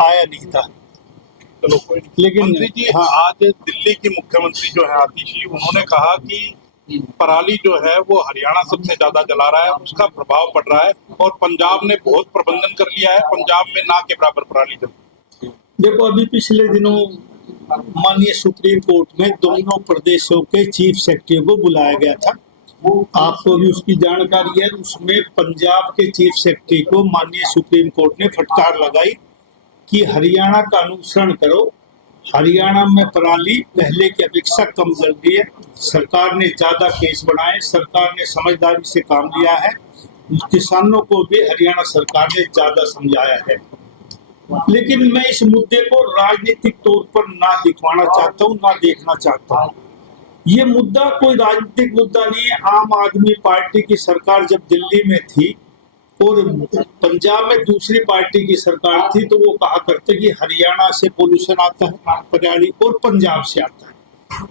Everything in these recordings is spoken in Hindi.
आया नहीं था। चलो कोई नहीं। लेकिन मंत्री जी, हाँ, आज दिल्ली की मुख्यमंत्री जो है आतिशी, उन्होंने कहा कि पराली जो है वो हरियाणा सबसे ज्यादा जला रहा है, उसका प्रभाव पड़ रहा है और पंजाब ने बहुत प्रबंधन कर लिया है, पंजाब में ना के बराबर पराली जल। देखो अभी पिछले दिनों माननीय सुप्रीम कोर्ट में दोनों प्रदेशों के चीफ सेक्रेटरी को बुलाया गया था। आपको भी उसकी जानकारी है। उसमें पंजाब के चीफ सेक्रेटरी को माननीय सुप्रीम कोर्ट ने फटकार लगाई कि हरियाणा का अनुसरण करो। हरियाणा में पराली पहले की अपेक्षा कम जल रही है। सरकार ने ज्यादा केस बढ़ाए, सरकार ने समझदारी से काम लिया है। किसानों को भी हरियाणा सरकार ने ज्यादा समझाया है। लेकिन मैं इस मुद्दे को राजनीतिक तौर पर ना दिखवाना चाहता हूँ, ना देखना चाहता हूँ। ये मुद्दा कोई राजनीतिक मुद्दा नहीं है। आम आदमी पार्टी की सरकार जब दिल्ली में थी और पंजाब में दूसरी पार्टी की सरकार थी, तो वो कहा करते कि हरियाणा से पोल्यूशन आता है पराली और पंजाब से आता है।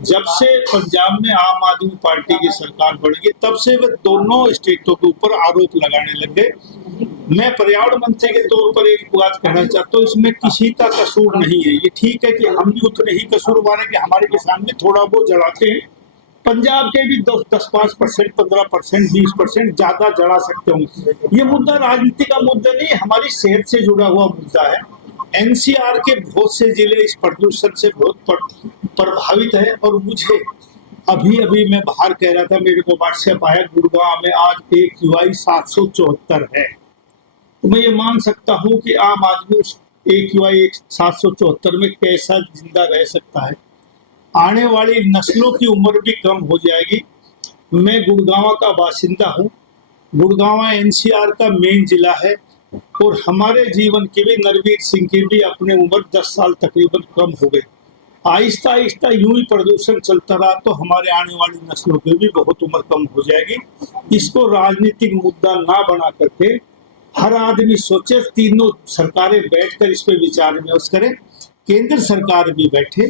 जब से पंजाब में आम आदमी पार्टी की सरकार बढ़ गई, तब से वे दोनों स्टेटों के ऊपर आरोप लगाने लग गए। मैं पर्यावरण मंत्री के तौर पर एक बात कहना चाहता हूँ, इसमें किसी का कसूर नहीं है। ये ठीक है कि हम भी उतने ही कसूरवार हैं कि हमारे किसान भी थोड़ा बहुत जलाते हैं। पंजाब के भी 10-5%, 15%, 20% ज्यादा जला सकते होंगे। ये मुद्दा राजनीति का मुद्दा नहीं, हमारी सेहत से जुड़ा हुआ मुद्दा है। एनसीआर के बहुत से जिले इस प्रदूषण से बहुत प्रभावित है। और मुझे अभी अभी मैं बाहर कह रहा था, मेरे को व्हाट्सएप आया, गुड़गांव में आज AQI 774 है। तो मैं ये मान सकता हूँ कि आम आदमी उस AQI 774 में कैसा जिंदा रह सकता है। आने वाली नस्लों की उम्र भी कम हो जाएगी। मैं गुड़गांव का बासिंदा हूँ। गुड़गांव एनसीआर का मेन जिला है और हमारे जीवन की भी, नरवीर सिंह की भी अपनी उम्र 10 साल तकरीबन कम हो गई। आहिस्ता आहिस्ता यूं ही प्रदूषण चलता रहा तो हमारे आने वाली नस्लों की भी बहुत उम्र कम हो जाएगी। इसको राजनीतिक मुद्दा ना बना करके हर आदमी सोचे, तीनों सरकारें बैठकर इस पर विचार विमर्श करें। केंद्र सरकार भी बैठे,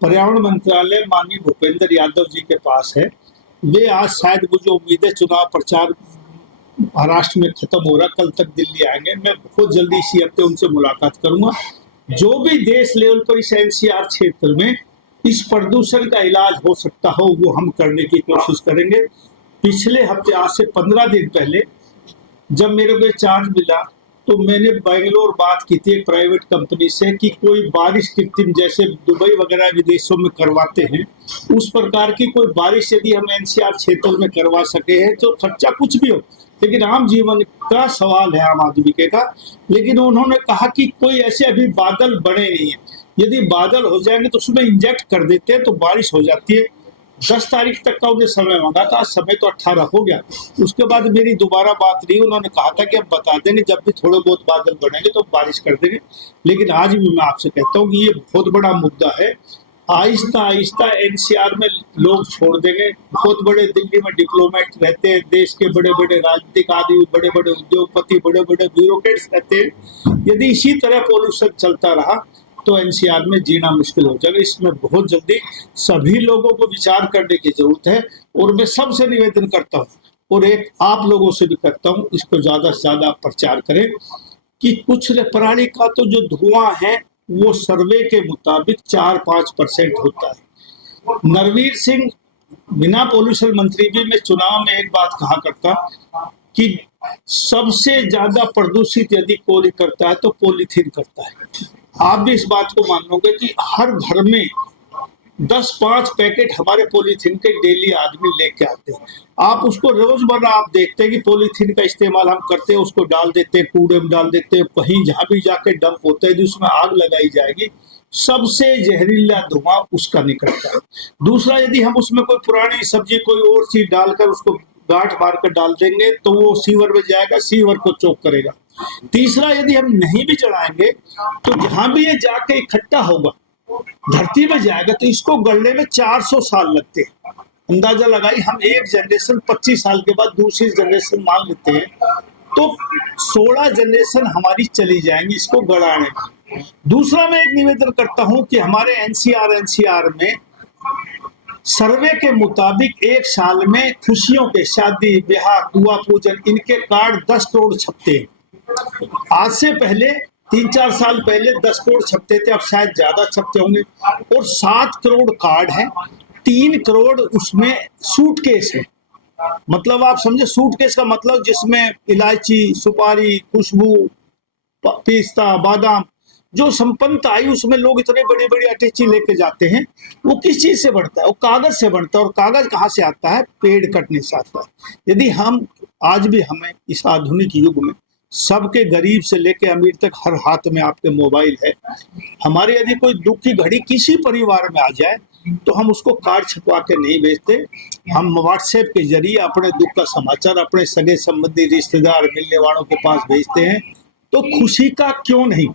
पर्यावरण मंत्रालय माननीय भूपेंद्र यादव जी के पास है। वे आज शायद, मुझे उम्मीद है, चुनाव प्रचार महाराष्ट्र में खत्म हो रहा, कल तक दिल्ली आएंगे। मैं बहुत जल्दी इसी हफ्ते उनसे मुलाकात करूंगा। जो भी देश लेवल पर इस एनसीआर क्षेत्र में इस प्रदूषण का इलाज हो सकता हो, वो हम करने की कोशिश करेंगे। पिछले हफ्ते, आज से 15 दिन पहले, जब मेरे को चार्ज मिला तो मैंने बेंगलोर बात की थी एक प्राइवेट कंपनी से कि कोई बारिश कृत्रिम, जैसे दुबई वगैरह विदेशों में करवाते हैं, उस प्रकार की कोई बारिश यदि हम एनसीआर क्षेत्र में करवा सके हैं तो खर्चा कुछ भी हो, लेकिन आम जीवन का सवाल है आम आदमी के का। लेकिन उन्होंने कहा कि कोई ऐसे अभी बादल बने नहीं है, यदि बादल हो जाएंगे तो उसमें इंजेक्ट कर देते हैं तो बारिश हो जाती है। 10 तारीख तक का उन्हें समय मांगा था, आज समय तो 18 हो गया। उसके बाद मेरी दोबारा बात रही, उन्होंने कहा था कि अब बता देंगे, जब भी थोड़े बहुत बादल बनेंगे तो बारिश कर देंगे। लेकिन आज भी मैं आपसे कहता हूँ कि ये बहुत बड़ा मुद्दा है। आहिस्ता आहिस्ता एनसीआर में लोग छोड़ देंगे। बहुत बड़े दिल्ली में डिप्लोमेट रहते हैं, देश के बड़े बड़े राजनीतिक आदमी, बड़े बड़े उद्योगपति, बड़े बड़े ब्यूरोक्रेट्स रहते हैं। यदि इसी तरह पॉल्यूशन चलता रहा तो एनसीआर में जीना मुश्किल हो जाएगा। इसमें बहुत जल्दी सभी लोगों को विचार करने की जरूरत है। और मैं सबसे निवेदन करता हूँ और एक आप लोगों से भी करता हूँ, इसको ज्यादा से ज्यादा प्रचार करें कि कुछ पराली का तो जो धुआं है वो सर्वे के मुताबिक 4-5% होता है। नरवीर सिंह बिना पोल्यूशन मंत्री भी, मैं चुनाव में एक बात कहा करता कि सबसे ज्यादा प्रदूषित यदि कोई करता है तो पॉलीथीन करता है। आप भी इस बात को मानोगे कि हर घर में 10-5 पैकेट हमारे पॉलीथीन के डेली आदमी लेके आते हैं। आप उसको रोजमर्रा आप देखते हैं कि पॉलीथीन का इस्तेमाल हम करते हैं, उसको डाल देते हैं, कूड़े में डाल देते हैं, कहीं जहां भी जाके डंप होता है, उसमें आग लगाई जाएगी, सबसे जहरीला धुआं उसका निकलता है। दूसरा, यदि हम उसमें कोई पुरानी सब्जी, कोई और चीज डालकर उसको गांठ मार कर डाल देंगे तो वो सीवर में जाएगा, सीवर को चोक करेगा। तीसरा, यदि हम नहीं भी चढ़ाएंगे तो जहां भी ये जाके इकट्ठा होगा, धरती में जाएगा, तो इसको गलने में 400 साल लगते हैं। अंदाजा लगाई, हम एक जनरेशन 25 साल के बाद दूसरी जनरेशन मान लेते हैं तो 16 जनरेशन हमारी चली जाएंगी इसको गड़ाने में। दूसरा, मैं एक निवेदन करता हूं कि हमारे एनसीआर में सर्वे के मुताबिक एक साल में खुशियों के, शादी ब्याह, कुआ पूजन, इनके कार्ड 10 करोड़ छपते हैं। आज से पहले 3-4 साल पहले 10 करोड़ छपते थे, अब शायद ज्यादा छपते होंगे। और 7 करोड़ कार्ड है, 3 करोड़ उसमें सूटकेस है। मतलब आप समझे, सूटकेस का मतलब जिसमें इलायची, सुपारी, खुशबू, पिस्ता, बादाम, जो संपन्नता आई उसमें लोग इतने बड़ी बड़ी अटैची लेके जाते हैं। वो किस चीज से बढ़ता है? वो कागज से बढ़ता है। और कागज कहाँ से आता है? पेड़ कटने से आता है। यदि हम आज भी हमें इस आधुनिक युग में सबके गरीब से लेके अमीर तक हर हाथ में आपके मोबाइल है, हमारे यदि कोई दुख की घड़ी किसी परिवार में आ जाए तो हम उसको कार्ड छपवा के नहीं भेजते, हम व्हाट्सएप के जरिए अपने दुख का समाचार अपने सगे संबंधी, रिश्तेदार, मिलने वालों के पास भेजते हैं। तो खुशी का क्यों नहीं?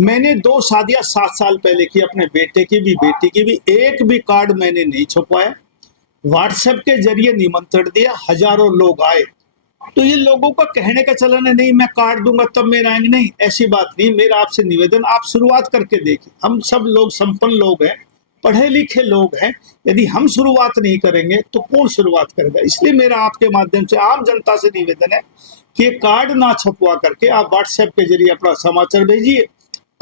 मैंने 2 शादियां 7 साल पहले की, अपने बेटे की भी बेटी की भी, एक भी कार्ड मैंने नहीं छपवाया। व्हाट्सएप के जरिए निमंत्रण दिया, हजारों लोग आए। तो ये लोगों का कहने का चलन है, नहीं मैं कार्ड दूंगा तब मेरे आएंगे, नहीं ऐसी बात नहीं। मेरा आपसे निवेदन, आप शुरुआत करके देखिए। हम सब लोग संपन्न लोग हैं, पढ़े लिखे लोग हैं। यदि हम शुरुआत नहीं करेंगे तो कौन शुरुआत करेगा? इसलिए मेरा आपके माध्यम से आम जनता से निवेदन है कि कार्ड ना छपवा करके आप व्हाट्सएप के जरिए अपना समाचार भेजिए।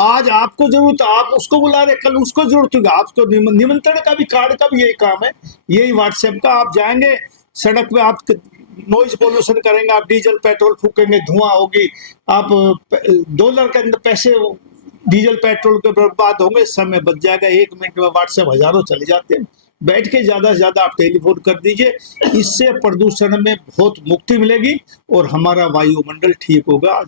आज आपको जरूरत है, आप उसको बुला रहे, कल उसको जरूरत होगी। आपको निमंत्रण का भी, कार्ड का भी यही काम है, यही व्हाट्सएप का। आप जाएंगे सड़क पे, आप नॉइज पोल्यूशन करेंगे, आप डीजल पेट्रोल फूकेंगे, धुआं होगी, आप डॉलर के अंदर पैसे डीजल पेट्रोल के बर्बाद होंगे, समय बच जाएगा। 1 मिनट में व्हाट्सएप हजारों चले जाते हैं। बैठ के ज्यादा से ज्यादा आप टेलीफोन कर दीजिए, इससे प्रदूषण में बहुत मुक्ति मिलेगी और हमारा वायुमंडल ठीक होगा।